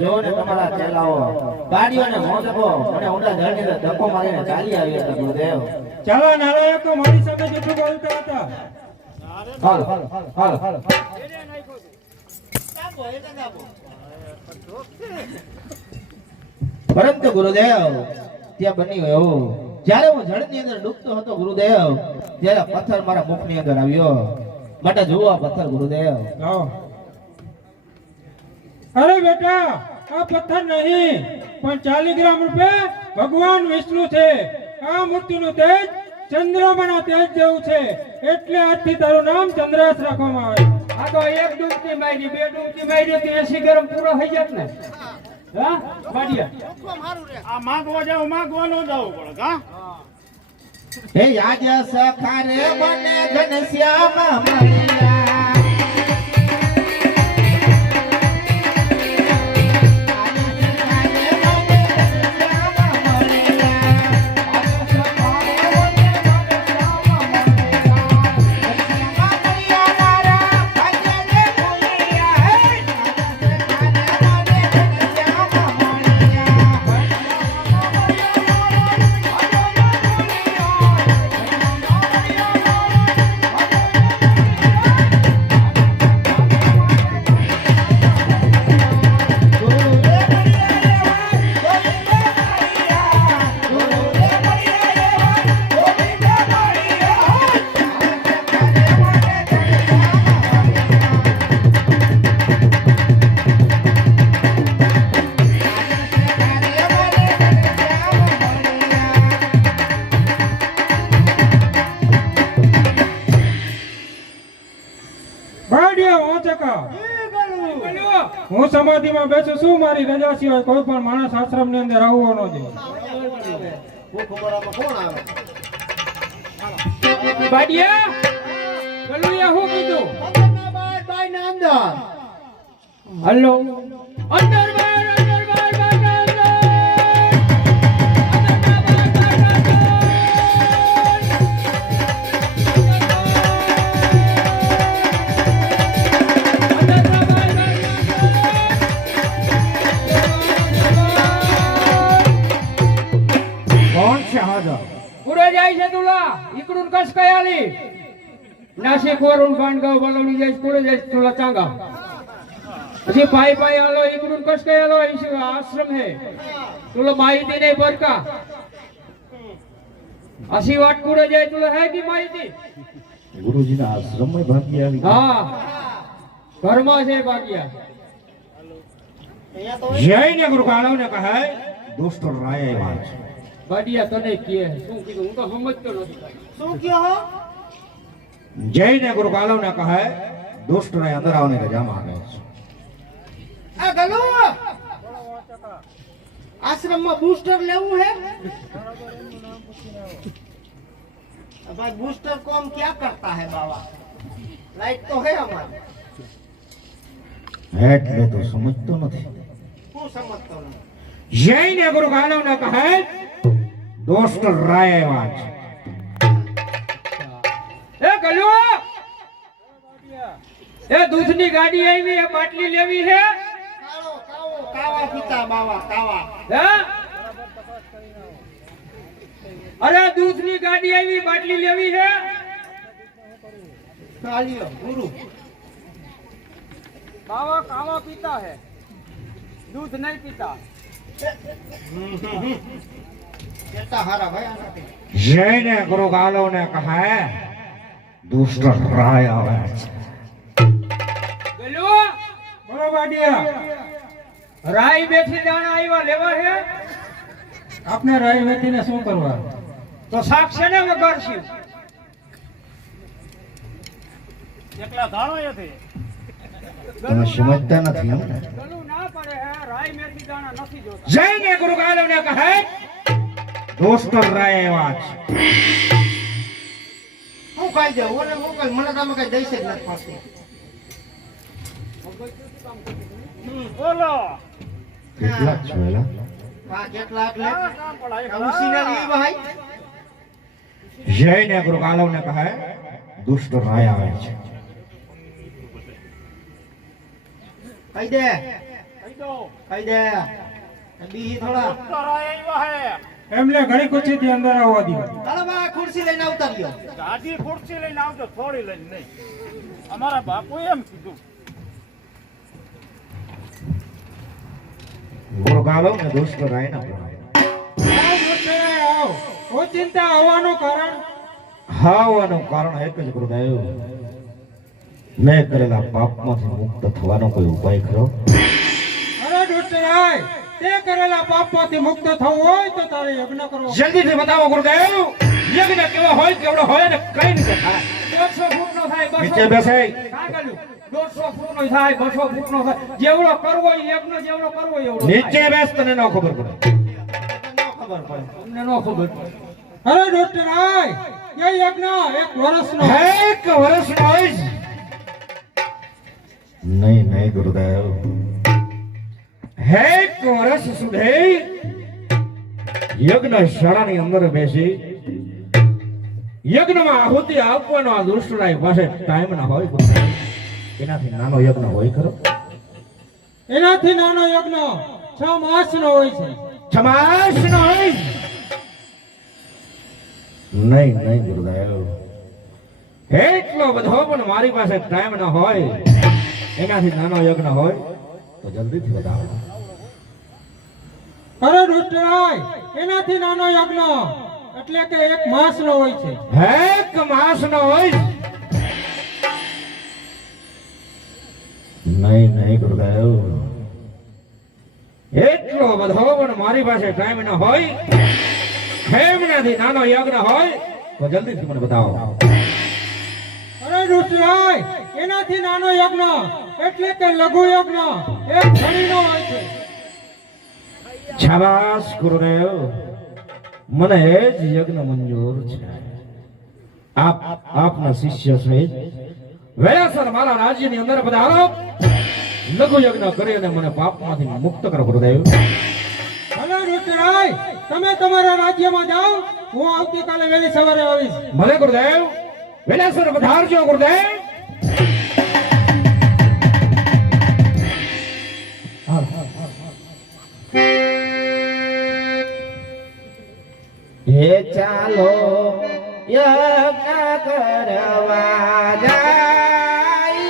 જો ને તમારા ચેલાઓ ગાડીઓને મોજકો અને ઊંડા જળની અંદર ધક્કો મારીને ચાલી આવ્યા હતા ગુરુદેવ. ચાલો નારાયકો મારી સાથે જૂઠું બોલતા હતા. હાલ હાલ હાલ પરંતુ ગુરુદેવ ત્યાં બન્યું એવું, જ્યારે હું જળની અંદર ડૂબતો હતો ગુરુદેવ, ત્યારે પથ્થર મારા મુખની અંદર આવ્યો. માટે જુઓ આ પથ્થર ગુરુદેવ. લાવો. અરે બેટા, આ પથ્થર નહીં પણ 40 ગ્રામ રૂપે ભગવાન વિષ્ણુ છે. આ મૂર્તિનું તેજ ચંદ્રમાના તેજ જેવું છે, એટલે આજથી તારું નામ ચંદ્રાસ રાખવામાં આવે. આ તો એક ડૂબકી મારી, બે ડૂબકી મારી તો 80 ગ્રામ પૂરો થઈ જાત ને. હા બાડિયા, આ માંગવા જાવ માંગવા નો જાવ પડે કા. હે યાદ સખા રે મને ઘનશ્યામ મળ્યા. હું સમાધિમાં બેસું છું, મારી રજા સિવાય કોઈ પણ માણસ આશ્રમ ની અંદર આવવો ન જોઈએ. બાડિયા ગલુયા હું કીધું? બાય ના અંદર હલો અંદર બાર અંદર બાર બાર પૂરે જાય છે તુલા ઈકડું કસ કયાલી નાસિક વરુણ ભાંડગાવ બલોડી જાય પૂરે જાય તુલા ચાંગા પછી પાઈ પાઈ આલો ઈકડું કસ કયાલો આશ્રમ હે તુલા માહિતી નહીં બરકા અસી વાટ પૂરે જાય તુલા હે કી માહિતી ગુરુજીના આશ્રમમાં ભાગી આવી. હા ઘરમાં છે ભાગ્યા. જઈને ગુરુ કાળવને કહે દુષ્ટ રાય આવ્યા છે. બાડિયા તને કહે શું કીધું? હું તો સમજતો નથી. શું કયો? જઈને ગુરુ કાળવને કહે દુષ્ટ રાય અંદર આવને રજામાં આવે છે. આ ગલો આશ્રમમાં બૂસ્ટર લેવું है भाई बूस्टर को हम क्या करता है बाबा लाइट तो है हमारे એટલે તો સમજતો નથી. હું સમજતો નથી. જઈને ગુરુ કાળવને કહે દુષ્ટ રાય આવ્યા છે. એ ગલો એ દૂધની ગાડી આવી એ બાટલી લેવી છે. કાવા પીતા બાવા કાવા હે અરે દૂધની ગાડી આવી બાટલી લેવી છે. કાલિયો ગુરુ કાવા કાવા પીતા है दूध नहीं पीता. કેતા હારા ભાઈ આના જઈને ગુરુ કાળવને કહે દુષ્ટ રાય આવે છે. ગલો બોલો બાડિયા, રાઈ બેઠી દાણા આવ્યા લેવા છે. આપને રાય વેચીને શું કરવા? તો શાક છે ને વગાડશું. એકલા ધાણો એથી તમે સમજતા નથી એમ ને? ગલું ના પડે હે રાઈ મેથી દાણા નથી જોતા. જઈને ગુરુ કાળવને કહે દુષ્ટ રાય આવ્યા છે. હું ખાઈ જાઉં ઓલે મોકલ મને તમે કઈ દઈશ જ નથી પાછી બોલો કેટલા છો એલા? હા કેટલા એટલે ઉસીના લી ભાઈ જઈને ગુરુ કાળવને કહે દુષ્ટ રાય આવે છે. કહી દે કહી દે બી થોડા એમને ઘણી ખુશીથી અંદર આવવા દો. ચાલો બા ખુરશી લઈને આવતા રહ્યો. ગાડી ખુરશી લઈને આવજો, થોડી લઈને નહીં. અમારા બાપુએ એમ કીધું. મુરગાલો ને દોસ્તો રાયના આવ મોટેરાય આવ. ઓચિંતા આવવાનું કારણ હાવાનું કારણ એક જ ગુરુદેવ, મેં કરેલા પાપમાંથી મુક્ત થવાનો કોઈ ઉપાય ખરો? અરે દોસ્તરાય, તે કરેલા પાપમાંથી મુક્ત થવું હોય તો તારે યજ્ઞ કરવો. જલ્દીથી બતાવો ગુરુદેવ, યજ્ઞ કેવો હોય કેવડો હોય ને કઈ રીતે થાય? 150 ફૂટનો થાય, 200 નીચે બેસે. કાગળિયું. 200 ફૂટનો થાય, 200 ફૂટનો થાય. જેવડો કરવો હોય યજ્ઞ, જેવડો કરવો હોય એવડો નીચે થાય. બેસ, તને ન ખબર પડે. ખબર પડે અમને ન ખબર પડે. અરે દોસ્તરાય, એ યજ્ઞ 1 વર્ષનો. એક વર્ષનો હોય જ. નહીં નહીં ગુરુદેવ, એક વર્ષ સુધી યજ્ઞ શાળાની અંદર બેસી યજ્ઞમાં આહુતિ આપવાનો આ દુષ્ટરાય પાસે ટાઈમ ના હોય ગુરુદેવ. એનાથી નાનો યજ્ઞ હોય ખરો? એનાથી નાનો યજ્ઞ 6 માસનો હોય છે. છમાસ નો હોય? નહીં નહીં ગુરુદેવ, એટલો બધો પણ મારી પાસે ટાઈમ ન હોય. એનાથી નાનો યજ્ઞ હોય તો જલ્દીથી બતાવો. અરે દોસ્તરાય, એનાથી નાનો યજ્ઞ એટલે કે 1 માસનો હોય છે. એક માસ નો હોય? નહીં નહીં ગુરુદેવ, એટલો બધો પણ મારી પાસે ટાઈમ ન હોય. એમનાથી નાનો યજ્ઞ હોય તો જલ્દીથી મને બતાવો. અરે દોસ્તરાય, એનાથી નાનો યજ્ઞ એટલે કે લઘુ યજ્ઞ 1 ઘડીનો હોય છે. શાબાશ ગુરુદેવ, મને એ જ યજ્ઞ મંજૂર છે. આપના શિષ્ય સહિત વેરાસર મારા રાજ્યની અંદર પધારો. લઘુ યજ્ઞ કરી અને મને પાપમાંથી મુક્ત કરો ગુરુદેવ. ભલે દોસ્તરાય, તમે તમારા રાજ્યમાં જાઓ, હું આવતીકાલે વહેલી સવારે આવીશ. ભલે ગુરુદેવ, વેરાસર પધારજો ગુરુદેવ. એ ચાલો યજ્ઞ કરવા જાય,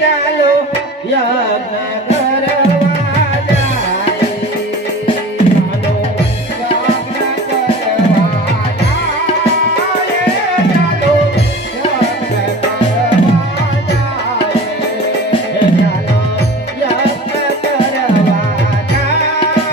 ચાલો યજ્ઞ કરવા જાય, ચાલો યજ્ઞ કરવા જાય, ચાલો યજ્ઞ કરવા જાય, ચાલો યજ્ઞ કરવા જાય, ચાલો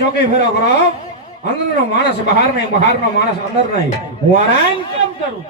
ચોકી ફેરો કરો. અંદરનો માણસ બહાર નહીં, બહારનો માણસ અંદર નહીં. હું આરામ કેમ કરું?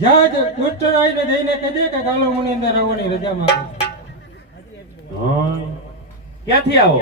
જા જ દુષ્ટરાયને જઈને કહેજે કે ગાલોમની અંદર આવવાની રજા માંગે. ક્યાંથી આવો?